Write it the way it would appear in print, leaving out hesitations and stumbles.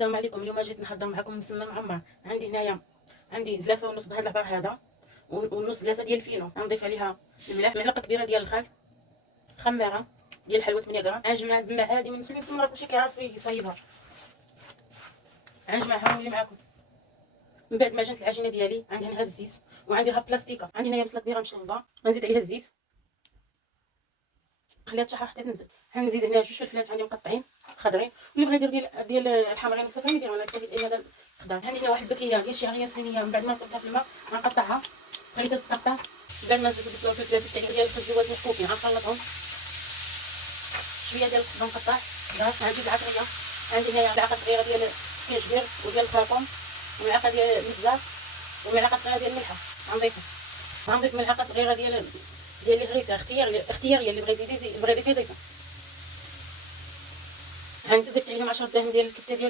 السلام عليكم. اليوم جيت نحضر معكم مسمن معمر. عندي هنايا زلافه ونص بهذا العبار هذا، ونص زلافه ديال الفينو. غنضيف عليها الملح، معلقه كبيره ديال الخل، خماره ديال الحلوى 8 غرام. غنجمع بالماء هادي من السمره، كلشي كيعرف يصايبها. غنجمعها ونولي معكم. من بعد ما جات العجينه ديالي، عندي هنا بالزيت وعندي لها بلاستيكه. عندي هنايا بصله كبيره مشلوضه، غنزيد عليها الزيت، خليها تشحر حتى تنزل. غنزيد هنا جوج فلفلات عندي مقطعين خضرين، واللي بغى يدير ديال الحمرين مصفين يدير، انا كتفيت هذا الخضر. عندي هنا واحد البكيه ديال الشعريه صينيه، من بعد ما نقطعها في الماء غنقطعها خليتها تتقطع. من بعد ما زدت البصله والفلفلات التانيين ديال الخزوات محكوكين غنخلطهم. شويه ديال القزبر مقطع خضار، غنزيد العطريه. عندي هنايا ملعقه صغيره ديال السكينجبير وديال الكركم، وملعقه ديال الابزار، وملعقه صغيره ديال الملحه. غنضيف ملعقه صغيره ديال الهريسه، اختياريه، اللي بغى يزيد يزيد، اللي بغى يضيف يضيف. ضفت عليهم 10 دراهم ديال الكفته ديال